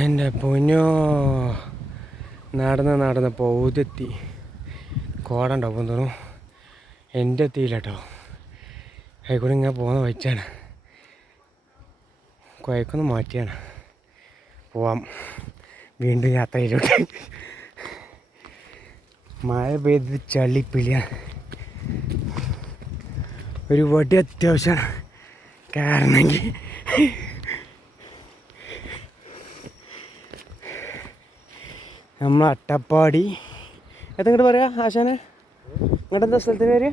എൻ്റെ പൊന്നോ, നടന്ന് പൗതെത്തി. കോടണ്ടാവും തോന്നുന്നു. എൻ്റെ എത്തിയില്ല കേട്ടോ. അതിൽക്കൂടെ ഇങ്ങനെ പോകുന്ന വഴിച്ചാണ്. കുഴക്കൊന്ന് മാറ്റിയാണ്. പോവാം വീണ്ടും യാത്രയിലോട്ട്. മഴ പെയ്ത് ചളിപ്പിളിയാണ്. ഒരു വടി അത്യാവശ്യമാണ് കയറണമെങ്കിൽ. നമ്മൾ അട്ടപ്പാടി എത്തങ്ങോട്ട് പറയാ ആശാനെ? ഇങ്ങോട്ട് എന്താ സ്ഥലത്തിന് പേര്?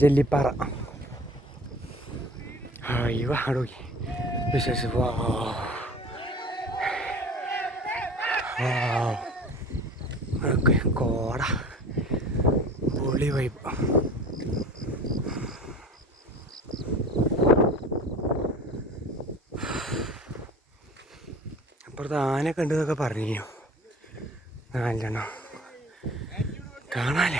ജല്ലിപ്പാറ. അയ്യോ ആടോക്കി വിശേഷം. കോട പൊളി വൈബ്. അപ്പുറത്ത് ആന കണ്ടെന്നൊക്കെ പറഞ്ഞു. 4 എണ്ണം കാണാല.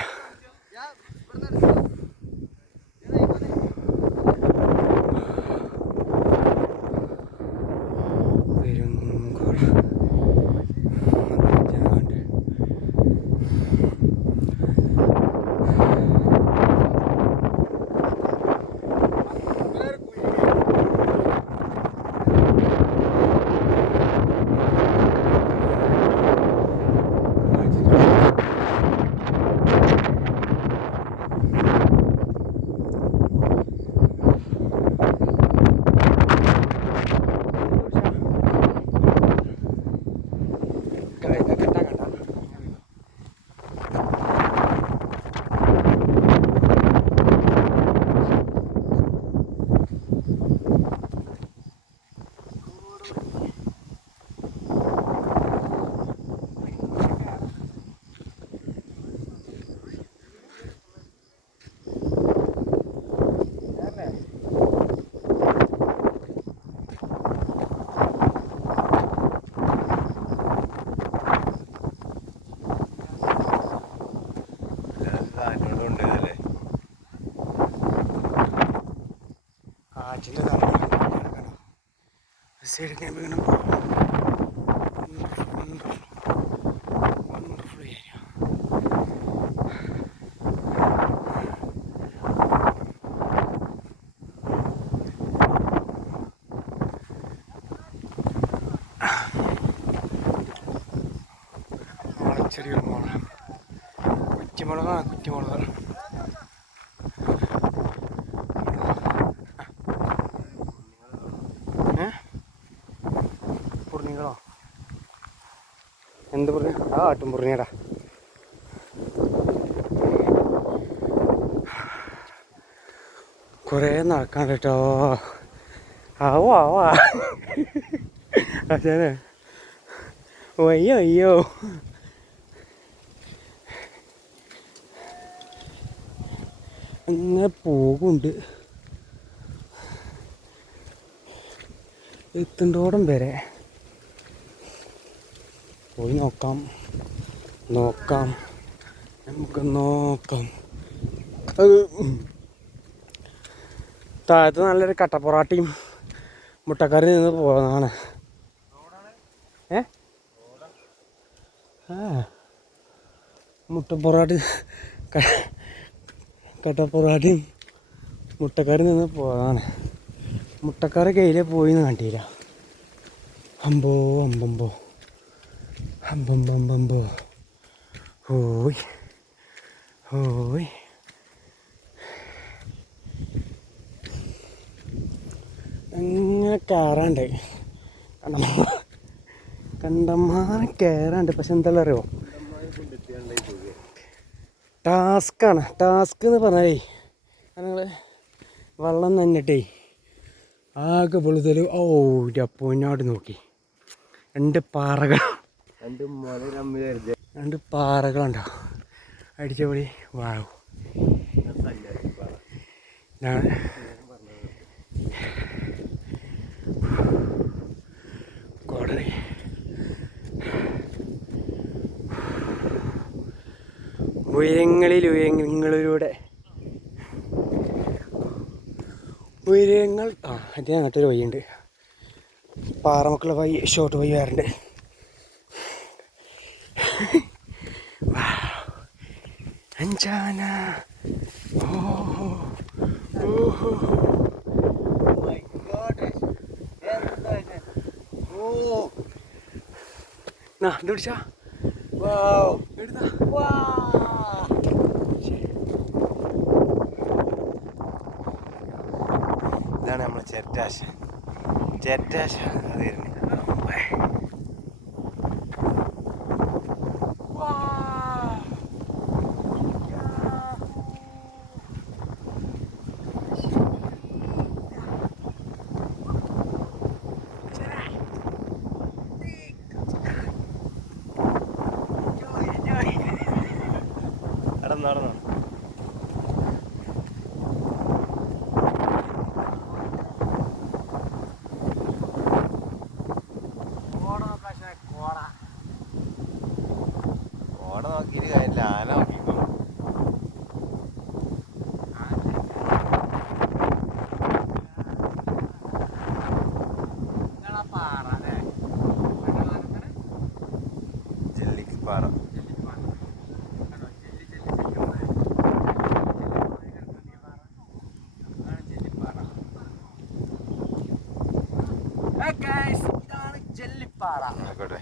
കാറ്റിൻ്റെ സൈഡ് ക്യാമ്പിങ്ങനെ വണ്ടർഫുൾ ഏരിയ. മുളച്ചെടികൾ മുളക്, കുറ്റിമുളകാണ്. കുറ്റിമുളക് പൂർണികളോ എന്ത് പൂർണ്ണി? ആ ആട്ടും പൂർണിയടാ. കുറേ നടക്കാൻ കേട്ടോ. ആവോ ആവാ അച്ഛനെ അയ്യോ അയ്യോ. അങ്ങനെ പോകുന്നുണ്ട് എത്തുണ്ടോടം വരെ. പോയി നോക്കാം നമുക്ക് നോക്കാം. താഴത്ത് നല്ലൊരു കട്ടപ്പൊറാട്ടിയും മുട്ടക്കറി നിന്ന് പോകുന്നതാണ്. മുട്ടപ്പൊറാട്ടി കട്ടപ്പൊറാട്ടിയും മുട്ടക്കറി നിന്ന് പോയതാണ്. മുട്ടക്കറി കയ്യിലേ പോയിന്ന് കണ്ടില്ല. അമ്പോ അമ്പമ്പോ അമ്പമ്പമ്പമ്പോ ഓയ് ഓയ്. അങ്ങനെ കയറാണ്ട് കണ്ടമാനം കയറാണ്ട്. പക്ഷെ എന്തായാലും അറിയോ, ടാസ്ക്കാണ്. ടാസ്ക് എന്ന് പറഞ്ഞാലേ ഞങ്ങൾ വെള്ളം നന്നിട്ടേ ആകെ വെളുതൽ. ഓ പൊന്നാട് നോക്കി. 2 പാറകളുണ്ടോ അടിച്ചപൊളി. വാവ്. ഇതാണ് കോടതി. ഉയരങ്ങളിലൂടെ ഉയരങ്ങൾ. അതിന് അങ്ങോട്ടൊരു വഴിയുണ്ട്. പാറമക്കള വഴി ഷോർട്ട് വഴി വരണ്ട്. അഞ്ചാന പിടിച്ചാ എടുത്താ. ഇതാണ് നമ്മളെ ചെറ്റാശ. ചെറ്റാശ അത് വരുന്നത്. നടന്നു ഓട നോക്കിയിട്ട് കാര്യമില്ല, ആന നോക്കിക്കോ. ജെല്ലിപ്പാറ. ഇതാണ് ജെല്ലിപ്പാറ. ആയിക്കോട്ടെ.